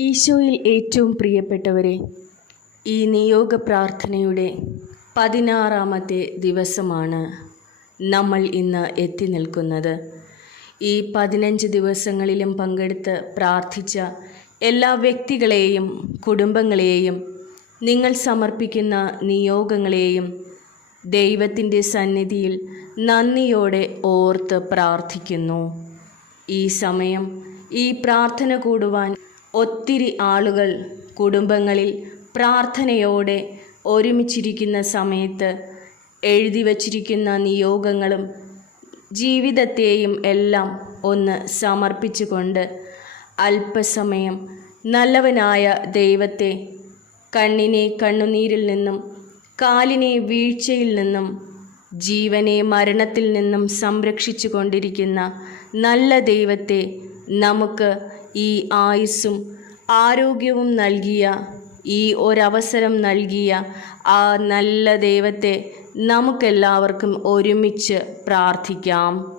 ഈശോയിൽ ഏറ്റവും പ്രിയപ്പെട്ടവരെ ഈ നിയോഗ പ്രാർത്ഥനയുടെ പതിനാറാമത്തെ ദിവസമാണ് നമ്മൾ ഇന്ന് എത്തി നിൽക്കുന്നത്. ഈ പതിനഞ്ച് ദിവസങ്ങളിലും പങ്കെടുത്ത് പ്രാർത്ഥിച്ച എല്ലാ വ്യക്തികളെയും കുടുംബങ്ങളെയും നിങ്ങൾ സമർപ്പിക്കുന്ന നിയോഗങ്ങളെയും ദൈവത്തിന്റെ സന്നിധിയിൽ നന്ദിയോടെ ഓർത്ത് പ്രാർത്ഥിക്കുന്നു. ഈ സമയം ഈ പ്രാർത്ഥന കൂടുവാൻ ഒത്തിരി ആളുകൾ കുടുംബങ്ങളിൽ പ്രാർത്ഥനയോടെ ഒരുമിച്ചിരിക്കുന്ന സമയത്ത് എഴുതി വച്ചിരിക്കുന്ന നിയോഗങ്ങളും ജീവിതത്തെയും എല്ലാം ഒന്ന് സമർപ്പിച്ചുകൊണ്ട് അല്പസമയം നല്ലവനായ ദൈവത്തെ കണ്ണിനെ കണ്ണുനീരിൽ നിന്നും കാലിനെ വീഴ്ചയിൽ നിന്നും ജീവനെ മരണത്തിൽ നിന്നും സംരക്ഷിച്ചു കൊണ്ടിരിക്കുന്ന നല്ല ദൈവത്തെ നമുക്ക് ഈ ആയുസ്സും ആരോഗ്യവും നൽകിയ ഈ ഒരവസരം നൽകിയ ആ നല്ല ദൈവത്തെ നമുക്കെല്ലാവർക്കും ഒരുമിച്ച് പ്രാർത്ഥിക്കാം.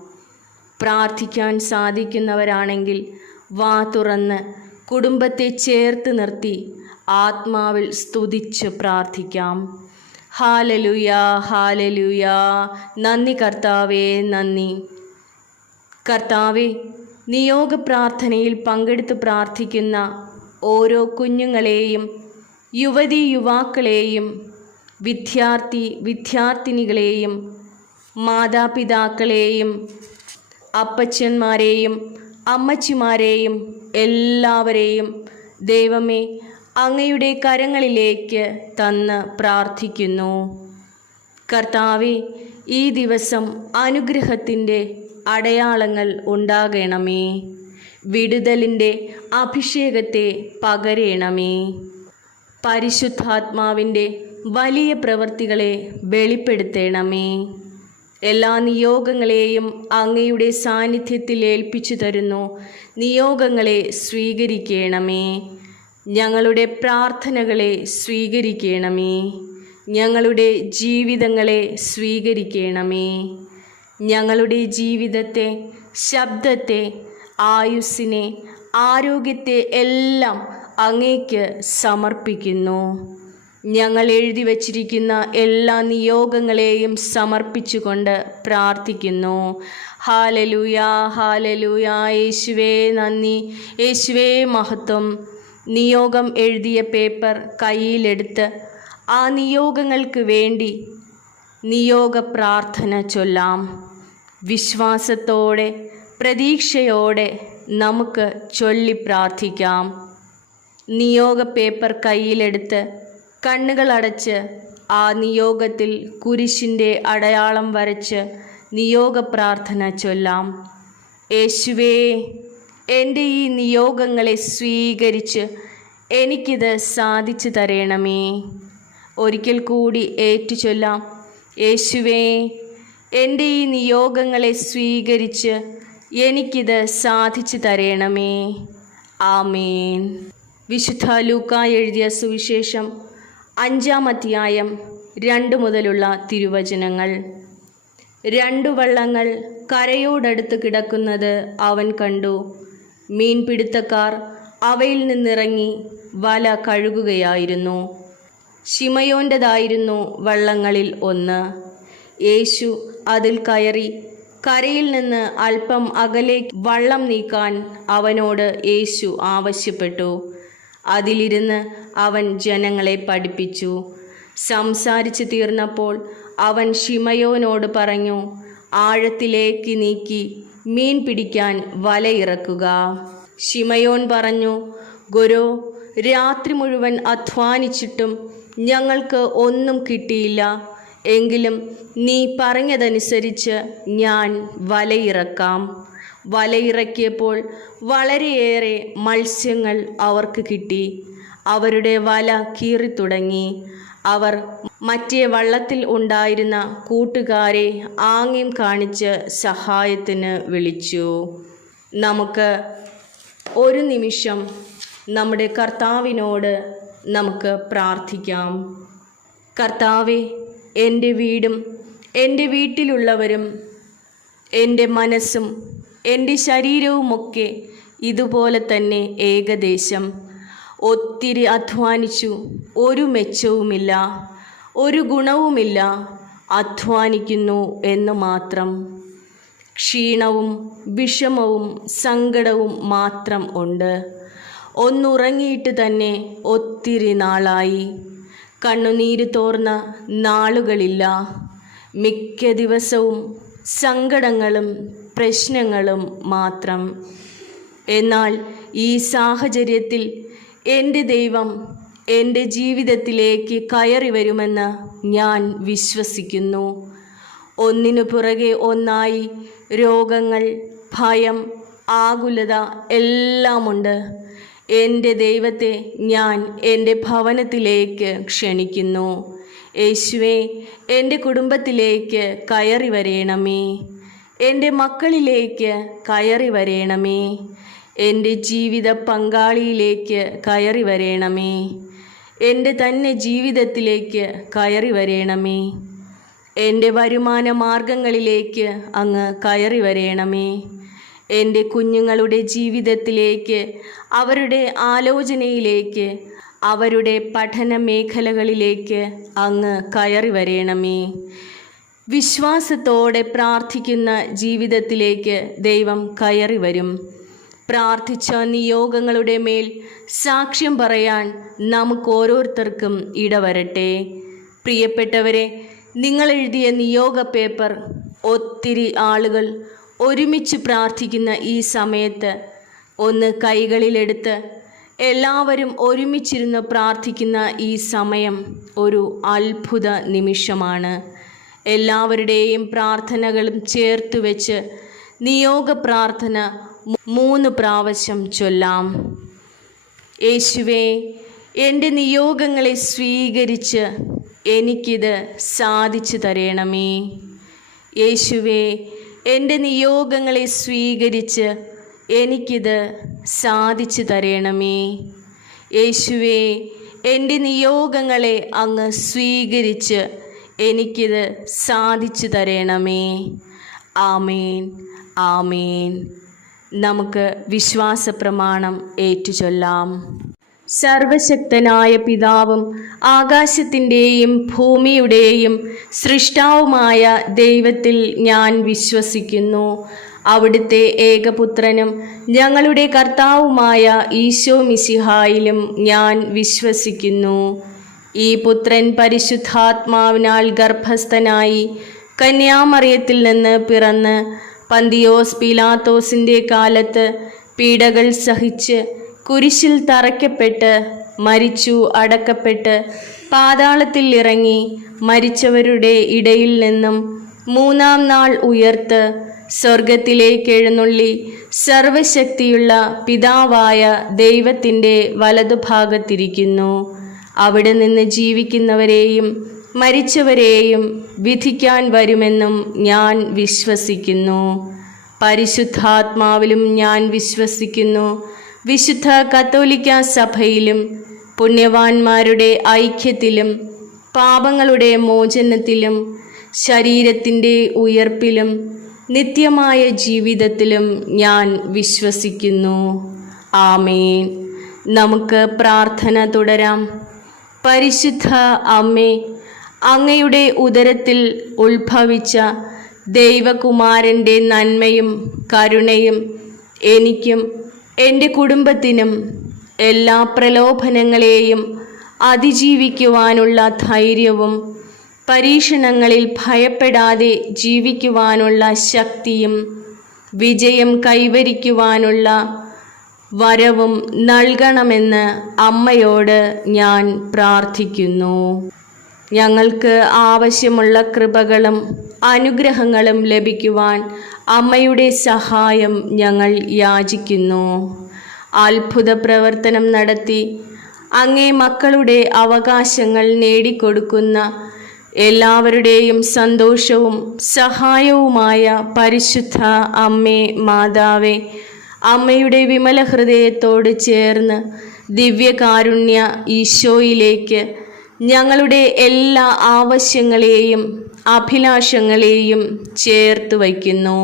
പ്രാർത്ഥിക്കാൻ സാധിക്കുന്നവരാണെങ്കിൽ വാ തുറന്ന് കുടുംബത്തെ ചേർത്ത് നിർത്തി ആത്മാവിൽ സ്തുതിച്ച് പ്രാർത്ഥിക്കാം. ഹാലലുയ ഹാലലുയ. നന്ദി കർത്താവേ നന്ദി. കർത്താവെ നിയോഗ പ്രാർത്ഥനയിൽ പങ്കെടുത്ത് പ്രാർത്ഥിക്കുന്ന ഓരോ കുഞ്ഞുങ്ങളെയും യുവതി യുവാക്കളെയും വിദ്യാർത്ഥി വിദ്യാർത്ഥിനികളെയും മാതാപിതാക്കളെയും അപ്പച്ചന്മാരെയും അമ്മച്ചിമാരെയും എല്ലാവരെയും ദൈവമേ അങ്ങയുടെ കരങ്ങളിലേക്ക് തന്ന് പ്രാർത്ഥിക്കുന്നു. കർത്താവെ ഈ ദിവസം അനുഗ്രഹത്തിന്റെ അടയാളങ്ങൾ ഉണ്ടാകണമേ. വിടുതലിന്റെ അഭിഷേകത്തെ പകരണമേ. പരിശുദ്ധാത്മാവിന്റെ വലിയ പ്രവൃത്തികളെ വെളിപ്പെടുത്തണമേ. എല്ലാ നിയോഗങ്ങളെയും അങ്ങയുടെ സാന്നിധ്യത്തിൽ ഏൽപ്പിച്ചു തരുന്നു. നിയോഗങ്ങളെ സ്വീകരിക്കണമേ. ഞങ്ങളുടെ പ്രാർത്ഥനകളെ സ്വീകരിക്കണമേ. ഞങ്ങളുടെ ജീവിതങ്ങളെ സ്വീകരിക്കണമേ. ഞങ്ങളുടെ ജീവിതത്തെ ശബ്ദത്തെ ആയുസ്സിനെ ആരോഗ്യത്തെ എല്ലാം അങ്ങേക്ക് സമർപ്പിക്കുന്നു. ഞങ്ങൾ എഴുതി വച്ചിരിക്കുന്ന എല്ലാ നിയോഗങ്ങളെയും സമർപ്പിച്ചുകൊണ്ട് പ്രാർത്ഥിക്കുന്നു. ഹാലലൂയ ഹാലലൂയ യേശുവേ നന്ദി. യേശുവേ മഹത്വം. നിയോഗം എഴുതിയ പേപ്പർ കയ്യിലെടുത്ത് ആ നിയോഗങ്ങൾക്ക് വേണ്ടി നിയോഗ പ്രാർത്ഥന ചൊല്ലാം. വിശ്വാസത്തോടെ പ്രതീക്ഷയോടെ നമുക്ക് ചൊല്ലി പ്രാർത്ഥിക്കാം. നിയോഗ പേപ്പർ കയ്യിലെടുത്ത് കണ്ണുകളടച്ച് ആ നിയോഗത്തിൽ കുരിശിന്റെ അടയാളം വരച്ച് നിയോഗ പ്രാർത്ഥന ചൊല്ലാം. യേശുവേ എന്റെ ഈ നിയോഗങ്ങളെ സ്വീകരിച്ച് എനിക്കിത് സാധിച്ചു തരണമേ. ഒരിക്കൽ കൂടി ഏറ്റു ചൊല്ലാം യേശുവേ എന്റെ ഈ നിയോഗങ്ങളെ സ്വീകരിച്ച് എനിക്കിത് സാധിച്ചു തരണമേ. ആമേൻ. വിശുദ്ധ ലൂക്ക എഴുതിയ സുവിശേഷം അഞ്ചാം അധ്യായം രണ്ട് മുതലുള്ള തിരുവചനങ്ങൾ. രണ്ടു വള്ളങ്ങൾ കരയോടടുത്ത് കിടക്കുന്നത് അവൻ കണ്ടു. മീൻപിടുത്തക്കാർ അവയിൽ നിന്നിറങ്ങി വല കഴുകുകയായിരുന്നു. ശിമയോന്റെതായിരുന്നു വള്ളങ്ങളിൽ ഒന്ന്. യേശു അതിൽ കയറി കരയിൽ നിന്ന് അല്പം അകലെ വള്ളം നീക്കാൻ അവനോട് യേശു ആവശ്യപ്പെട്ടു. അതിലിരുന്ന് അവൻ ജനങ്ങളെ പഠിപ്പിച്ചു. സംസാരിച്ചു തീർന്നപ്പോൾ അവൻ ഷിമയോനോട് പറഞ്ഞു ആഴത്തിലേക്ക് നീക്കി മീൻ പിടിക്കാൻ വലയിറക്കുക ഷിമയോൻ പറഞ്ഞു ഗുരു രാത്രി മുഴുവൻ അധ്വാനിച്ചിട്ടും ഞങ്ങൾക്ക് ഒന്നും കിട്ടിയില്ല. എങ്കിലും നീ പറഞ്ഞതനുസരിച്ച് ഞാൻ വലയിറക്കാം. വലയിറക്കിയപ്പോൾ വളരെയേറെ മത്സ്യങ്ങൾ അവർക്ക് കിട്ടി. അവരുടെ വല കീറിത്തുടങ്ങി. അവർ മറ്റേ വള്ളത്തിൽ ഉണ്ടായിരുന്ന കൂട്ടുകാരെ ആംഗ്യം കാണിച്ച് സഹായത്തിന് വിളിച്ചു. നമുക്ക് ഒരു നിമിഷം നമ്മുടെ കർത്താവിനോട് നമുക്ക് പ്രാർത്ഥിക്കാം. കർത്താവെ എന്റെ വീടും എന്റെ വീട്ടിലുള്ളവരും എന്റെ മനസ്സും എന്റെ ശരീരവുമൊക്കെ ഇതുപോലെ തന്നെ ഏകദേശം. ഒത്തിരി അധ്വാനിച്ചു ഒരു മെച്ചവുമില്ല ഒരു ഗുണവുമില്ല അധ്വാനിക്കുന്നു എന്ന് മാത്രം. ക്ഷീണവും വിഷമവും സങ്കടവും മാത്രം ഉണ്ട്. ഒന്നുറങ്ങിയിട്ട് തന്നെ ഒത്തിരി നാളായി. കണ്ണുനീര് തോർന്ന നാളുകളില്ല. മിക്ക ദിവസവും സങ്കടങ്ങളും പ്രശ്നങ്ങളും മാത്രം. എന്നാൽ ഈ സാഹചര്യത്തിൽ എന്റെ ദൈവം എന്റെ ജീവിതത്തിലേക്ക് കയറി വരുമെന്ന് ഞാൻ വിശ്വസിക്കുന്നു. ഒന്നിനു പുറകെ ഒന്നായി രോഗങ്ങൾ ഭയം ആകുലത എല്ലാമുണ്ട്. എന്റെ ദൈവത്തെ ഞാൻ എന്റെ ഭവനത്തിലേക്ക് ക്ഷണിക്കുന്നു. യേശുവേ എന്റെ കുടുംബത്തിലേക്ക് കയറി വരേണമേ. എന്റെ മക്കളിലേക്ക് കയറി വരേണമേ. എന്റെ ജീവിത പങ്കാളിയിലേക്ക് കയറി വരേണമേ. എന്റെ തന്നെ ജീവിതത്തിലേക്ക് കയറി വരേണമേ. എന്റെ വരുമാന മാർഗങ്ങളിലേക്ക് അങ്ങ് കയറി വരേണമേ. എന്റെ കുഞ്ഞുങ്ങളുടെ ജീവിതത്തിലേക്ക് അവരുടെ ആലോചനയിലേക്ക് അവരുടെ പഠന മേഖലകളിലേക്ക് അങ്ങ് കയറി വരേണമേ. വിശ്വാസത്തോടെ പ്രാർത്ഥിക്കുന്ന ജീവിതത്തിലേക്ക് ദൈവം കയറി വരും. പ്രാർത്ഥിച്ച നിയോഗങ്ങളുടെ മേൽ സാക്ഷ്യം പറയാൻ നമുക്ക് ഓരോരുത്തർക്കും ഇടവരട്ടെ. പ്രിയപ്പെട്ടവരെ നിങ്ങൾ എഴുതിയ നിയോഗ പേപ്പർ ഒത്തിരി ആളുകൾ ഒരുമിച്ച് പ്രാർത്ഥിക്കുന്ന ഈ സമയത്ത് ഒന്ന് കൈകളിലെടുത്ത് എല്ലാവരും ഒരുമിച്ചിരുന്ന് പ്രാർത്ഥിക്കുന്ന ഈ സമയം ഒരു അത്ഭുത നിമിഷമാണ്. എല്ലാവരുടെയും പ്രാർത്ഥനകളും ചേർത്ത് വെച്ച് നിയോഗ പ്രാർത്ഥന മൂന്ന് പ്രാവശ്യം ചൊല്ലാം. യേശുവേ എന്റെ നിയോഗങ്ങളെ സ്വീകരിച്ച് എനിക്കിത് സാധിച്ചു തരണമേ. യേശുവേ എന്റെ നിയോഗങ്ങളെ സ്വീകരിച്ച് എനിക്കിത് സാധിച്ചു തരണമേ. യേശുവേ എന്റെ നിയോഗങ്ങളെ അങ്ങ് സ്വീകരിച്ച് എനിക്കിത് സാധിച്ചു തരണമേ. ആമേൻ ആമേൻ. നമുക്ക് വിശ്വാസ പ്രമാണം ഏറ്റുചൊല്ലാം. സർവശക്തനായ പിതാവും ആകാശത്തിന്റെയും ഭൂമിയുടെയും സൃഷ്ടാവുമായ ദൈവത്തിൽ ഞാൻ വിശ്വസിക്കുന്നു. അവിടുത്തെ ഏകപുത്രനും ഞങ്ങളുടെ കർത്താവുമായ ഈശോ മിശിഹായിലും ഞാൻ വിശ്വസിക്കുന്നു. ഈ പുത്രൻ പരിശുദ്ധാത്മാവിനാൽ ഗർഭസ്ഥനായി കന്യാമറിയത്തിൽ നിന്ന് പിറന്ന് പന്തിയോസ് പീലാത്തോസിന്റെ കാലത്ത് പീഡകൾ സഹിച്ച് കുരിശിൽ തറയ്ക്കപ്പെട്ട് മരിച്ചു അടക്കപ്പെട്ട് പാതാളത്തിൽ ഇറങ്ങി മരിച്ചവരുടെ ഇടയിൽ നിന്നും മൂന്നാം നാൾ ഉയർത്ത് സ്വർഗത്തിലേക്ക് എഴുന്നള്ളി സർവശക്തിയുള്ള പിതാവായ ദൈവത്തിന്റെ വലതുഭാഗത്തിരിക്കുന്നു. അവിടെ നിന്ന് ജീവിക്കുന്നവരെയും മരിച്ചവരെയും വിധിക്കാൻ വരുമെന്നും ഞാൻ വിശ്വസിക്കുന്നു. പരിശുദ്ധാത്മാവിലും ഞാൻ വിശ്വസിക്കുന്നു. വിശുദ്ധ കത്തോലിക്ക സഭയിലും പുണ്യവാന്മാരുടെ ഐക്യത്തിലും പാപങ്ങളുടെ മോചനത്തിലും ശരീരത്തിന്റെ ഉയർപ്പിലും നിത്യമായ ജീവിതത്തിലും ഞാൻ വിശ്വസിക്കുന്നു. ആമേൻ. നമുക്ക് പ്രാർത്ഥന തുടരാം. പരിശുദ്ധ അമ്മേ അങ്ങയുടെ ഉദരത്തിൽ ഉത്ഭവിച്ച ദൈവകുമാരന്റെ നന്മയും കരുണയും എനിക്കും എന്റെ കുടുംബത്തിനും എല്ലാ പ്രലോഭനങ്ങളെയും അതിജീവിക്കുവാനുള്ള ധൈര്യവും പരീക്ഷണങ്ങളിൽ ഭയപ്പെടാതെ ജീവിക്കുവാനുള്ള ശക്തിയും വിജയം കൈവരിക്കുവാനുള്ള വരവും നൽകണമെന്ന് അമ്മയോട് ഞാൻ പ്രാർത്ഥിക്കുന്നു. ഞങ്ങൾക്ക് ആവശ്യമുള്ള കൃപകളും അനുഗ്രഹങ്ങളും ലഭിക്കുവാൻ അമ്മയുടെ സഹായം ഞങ്ങൾ യാചിക്കുന്നു. അത്ഭുത പ്രവർത്തനം നടത്തി അങ്ങേ മക്കളുടെ അവകാശങ്ങൾ നേടിക്കൊടുക്കുന്ന എല്ലാവരുടെയും സന്തോഷവും സഹായവുമായ പരിശുദ്ധ അമ്മേ മാതാവേ അമ്മയുടെ വിമല ഹൃദയത്തോട് ചേർന്ന് ദിവ്യകാരുണ്യ ഈശോയിലേക്ക് ഞങ്ങളുടെ എല്ലാ ആവശ്യങ്ങളെയും അഭിലാഷങ്ങളെയും ചേർത്ത് വയ്ക്കുന്നു.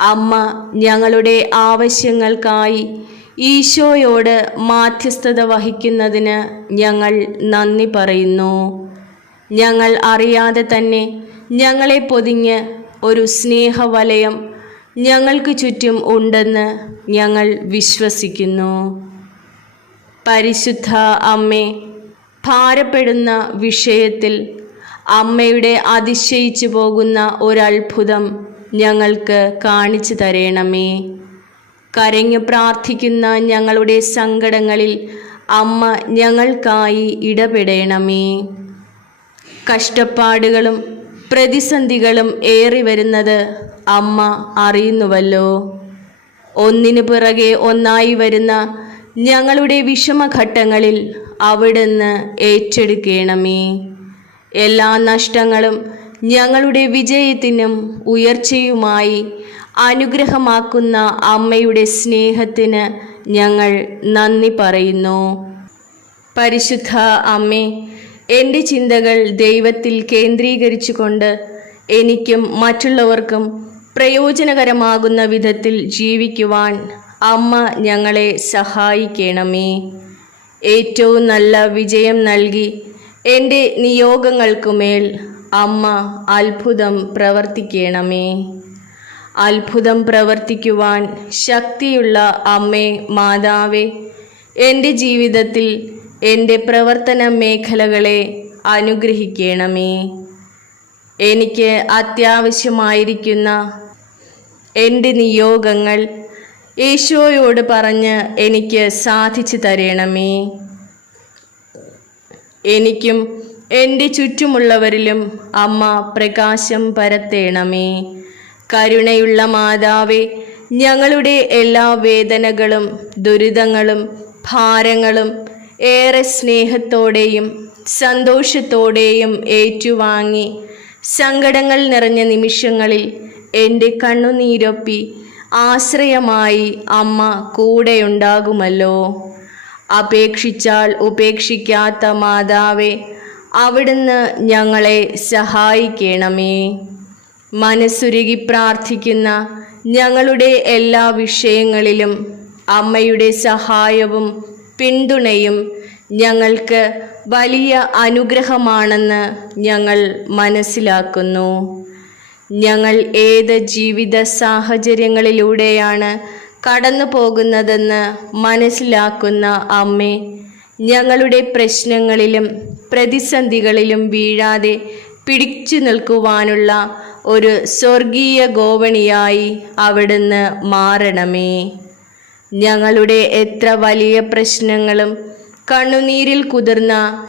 അമ്മ ഞങ്ങളുടെ ആവശ്യങ്ങൾക്കായി ഈശോയോട് മാധ്യസ്ഥത വഹിക്കുന്നതിന് ഞങ്ങൾ നന്ദി പറയുന്നു. ഞങ്ങൾ അറിയാതെ തന്നെ ഞങ്ങളെ പൊതിഞ്ഞ് ഒരു സ്നേഹവലയം ഞങ്ങൾക്ക് ചുറ്റും ഉണ്ടെന്ന് ഞങ്ങൾ വിശ്വസിക്കുന്നു. പരിശുദ്ധ അമ്മേ ഭാരപ്പെടുന്ന വിഷയത്തിൽ അമ്മയുടെ അതിശയിച്ചു പോകുന്ന ഒരത്ഭുതം ഞങ്ങൾക്ക് കാണിച്ചു തരണമേ. കരഞ്ഞു പ്രാർത്ഥിക്കുന്ന ഞങ്ങളുടെ സങ്കടങ്ങളിൽ അമ്മ ഞങ്ങൾക്കായി ഇടപെടണമേ. കഷ്ടപ്പാടുകളും പ്രതിസന്ധികളും ഏറി വരുന്നത് അമ്മ അറിയുന്നുവല്ലോ. ഒന്നിനു പിറകെ ഒന്നായി വരുന്ന ഞങ്ങളുടെ വിഷമഘട്ടങ്ങളിൽ അവിടുന്ന് ഏറ്റെടുക്കണമേ. എല്ലാ നഷ്ടങ്ങളും ഞങ്ങളുടെ വിജയത്തിനും ഉയർച്ചയുമായി അനുഗ്രഹമാക്കുന്ന അമ്മയുടെ സ്നേഹത്തിന് ഞങ്ങൾ നന്ദി പറയുന്നു. പരിശുദ്ധ അമ്മേ എന്റെ ചിന്തകൾ ദൈവത്തിൽ കേന്ദ്രീകരിച്ചുകൊണ്ട് എനിക്കും മറ്റുള്ളവർക്കും പ്രയോജനകരമാകുന്ന വിധത്തിൽ ജീവിക്കുവാൻ അമ്മ ഞങ്ങളെ സഹായിക്കണമേ. ഏറ്റവും നല്ല വിജയം നൽകി എന്റെ നിയോഗങ്ങൾക്കുമേൽ അമ്മ അത്ഭുതം പ്രവർത്തിക്കണമേ. അത്ഭുതം പ്രവർത്തിക്കുവാൻ ശക്തിയുള്ള അമ്മേ മാതാവേ എന്റെ ജീവിതത്തിൽ എന്റെ പ്രവർത്തന മേഖലകളെ അനുഗ്രഹിക്കണമേ. എനിക്ക് അത്യാവശ്യമായിരിക്കുന്ന എന്റെ നിയോഗങ്ങൾ ഈശോയോട് പറഞ്ഞ് എനിക്ക് സാധിച്ചു തരണമേ. എനിക്കും എന്റെ ചുറ്റുമുള്ളവരിലും അമ്മ പ്രകാശം പരത്തേണമേ. കരുണയുള്ള മാതാവേ ഞങ്ങളുടെ എല്ലാ വേദനകളും ദുരിതങ്ങളും ഭാരങ്ങളും ഏറെ സ്നേഹത്തോടെയും സന്തോഷത്തോടെയും ഏറ്റുവാങ്ങി. സങ്കടങ്ങൾ നിറഞ്ഞ നിമിഷങ്ങളിൽ എന്റെ കണ്ണുനീരൊപ്പി ആശ്രയമായി അമ്മ കൂടെയുണ്ടാകുമല്ലോ. അപേക്ഷിച്ചാൽ ഉപേക്ഷിക്കാത്ത മാതാവേ അവിടുന്ന് ഞങ്ങളെ സഹായിക്കണമേ. മനസ്സുരുകി പ്രാർത്ഥിക്കുന്ന ഞങ്ങളുടെ എല്ലാ വിഷയങ്ങളിലും അമ്മയുടെ സഹായവും പിന്തുണയും ഞങ്ങൾക്ക് വലിയ അനുഗ്രഹമാണെന്ന് ഞങ്ങൾ മനസ്സിലാക്കുന്നു. ഞങ്ങൾ ഏത് ജീവിത സാഹചര്യങ്ങളിലൂടെയാണ് കടന്നു പോകുന്നതെന്ന് മനസ്സിലാക്കുന്ന അമ്മേ ഞങ്ങളുടെ പ്രശ്നങ്ങളിലും പ്രതിസന്ധികളിലും വീഴാതെ പിടിച്ചു നിൽക്കുവാനുള്ള ഒരു സ്വർഗീയ ഗോവണിയായി അവിടുന്ന് മാറണമേ. ഞങ്ങളുടെ എത്ര വലിയ പ്രശ്നങ്ങളും കണ്ണുനീരിൽ കുതിർന്ന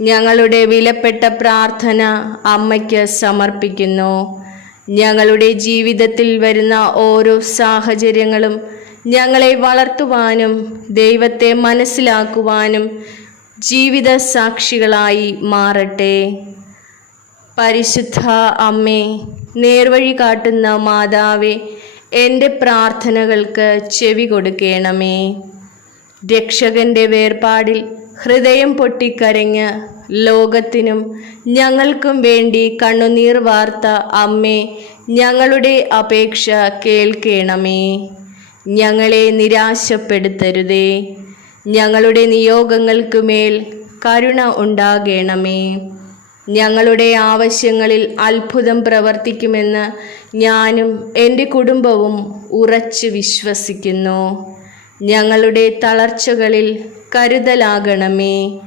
ഞങ്ങളുടെ വിലപ്പെട്ട പ്രാർത്ഥന അമ്മയ്ക്ക് സമർപ്പിക്കുന്നു. ഞങ്ങളുടെ ജീവിതത്തിൽ വരുന്ന ഓരോ സാഹചര്യങ്ങളും ഞങ്ങളെ വളർത്തുവാനും ദൈവത്തെ മനസ്സിലാക്കുവാനും ജീവിത സാക്ഷികളായി മാറട്ടെ. പരിശുദ്ധ അമ്മേ നേർവഴി കാട്ടുന്ന മാതാവെ എന്റെ പ്രാർത്ഥനകൾക്ക് ചെവി കൊടുക്കണമേ. രക്ഷകന്റെ വേർപാടിൽ ഹൃദയം പൊട്ടിക്കരഞ്ഞ് ലോകത്തിനും ഞങ്ങൾക്കും വേണ്ടി കണ്ണുനീർ വാർത്ത അമ്മേ ഞങ്ങളുടെ അപേക്ഷ കേൾക്കണമേ. ഞങ്ങളെ നിരാശപ്പെടുത്തരുതേ. ഞങ്ങളുടെ നിയോഗങ്ങൾക്ക് മേൽ കരുണ ഉണ്ടാകണമേ. ഞങ്ങളുടെ ആവശ്യങ്ങളിൽ അത്ഭുതം പ്രവർത്തിക്കുമെന്ന് ഞാനും എന്റെ കുടുംബവും ഉറച്ചു വിശ്വസിക്കുന്നു. ഞങ്ങളുടെ തളർച്ചകളിൽ കരുതലാകണമേ.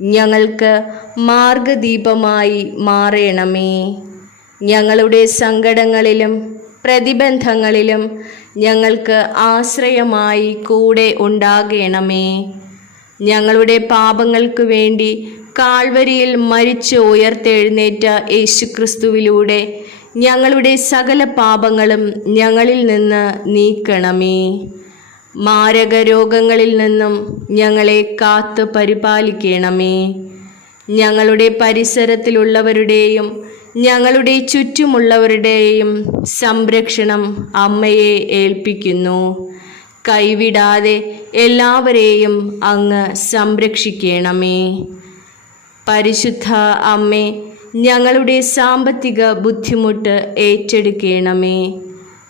ഞങ്ങൾക്ക് മാർഗദീപമായി മാറണമേ. ഞങ്ങളുടെ സങ്കടങ്ങളിലും പ്രതിബന്ധങ്ങളിലും ഞങ്ങൾക്ക് ആശ്രയമായി കൂടെ ഉണ്ടാകണമേ. ഞങ്ങളുടെ പാപങ്ങൾക്ക് വേണ്ടി കാൽവരിയിൽ മരിച്ച് ഉയർത്തെഴുന്നേറ്റ യേശുക്രിസ്തുവിലൂടെ ഞങ്ങളുടെ സകല പാപങ്ങളും ഞങ്ങളിൽ നിന്ന് നീക്കണമേ. മാരക രോഗങ്ങളിൽ നിന്നും ഞങ്ങളെ കാത്തു പരിപാലിക്കണമേ. ഞങ്ങളുടെ പരിസരത്തിലുള്ളവരുടെയും ഞങ്ങളുടെ ചുറ്റുമുള്ളവരുടെയും സംരക്ഷണം അമ്മയെ ഏൽപ്പിക്കുന്നു. കൈവിടാതെ എല്ലാവരെയും അങ്ങ് സംരക്ഷിക്കണമേ. പരിശുദ്ധ അമ്മേ ഞങ്ങളുടെ സാമ്പത്തിക ബുദ്ധിമുട്ട് ഏറ്റെടുക്കണമേ.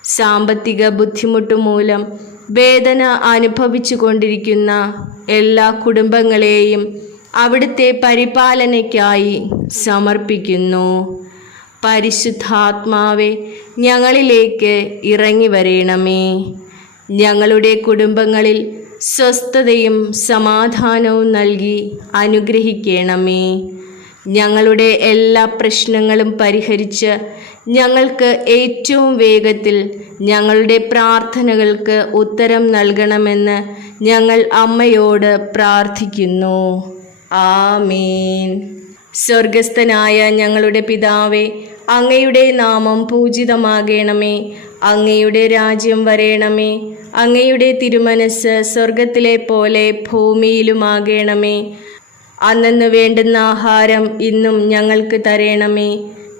സാമ്പത്തിക ബുദ്ധിമുട്ട് മൂലം വേദന അനുഭവിച്ചു കൊണ്ടിരിക്കുന്ന എല്ലാ കുടുംബങ്ങളെയും അവിടുത്തെ പരിപാലനയ്ക്കായി സമർപ്പിക്കുന്നു. പരിശുദ്ധാത്മാവെ ഞങ്ങളിലേക്ക് ഇറങ്ങി വരയണമേ ഞങ്ങളുടെ കുടുംബങ്ങളിൽ സ്വസ്ഥതയും സമാധാനവും നൽകി അനുഗ്രഹിക്കണമേ. ഞങ്ങളുടെ എല്ലാ പ്രശ്നങ്ങളും പരിഹരിച്ച് ഞങ്ങൾക്ക് ഏറ്റവും വേഗത്തിൽ ഞങ്ങളുടെ പ്രാർത്ഥനകൾക്ക് ഉത്തരം നൽകണമെന്ന് ഞങ്ങൾ അമ്മയോട് പ്രാർത്ഥിക്കുന്നു. ആമീൻ. സ്വർഗസ്ഥനായ ഞങ്ങളുടെ പിതാവേ അങ്ങയുടെ നാമം പൂജിതമാകണമേ. അങ്ങയുടെ രാജ്യം വരേണമേ. അങ്ങയുടെ തിരുമനസ് സ്വർഗത്തിലെ പോലെ ഭൂമിയിലുമാകണമേ. അന്നു വേണ്ടുന്ന ആഹാരം ഇന്നും ഞങ്ങൾക്ക് തരേണമേ.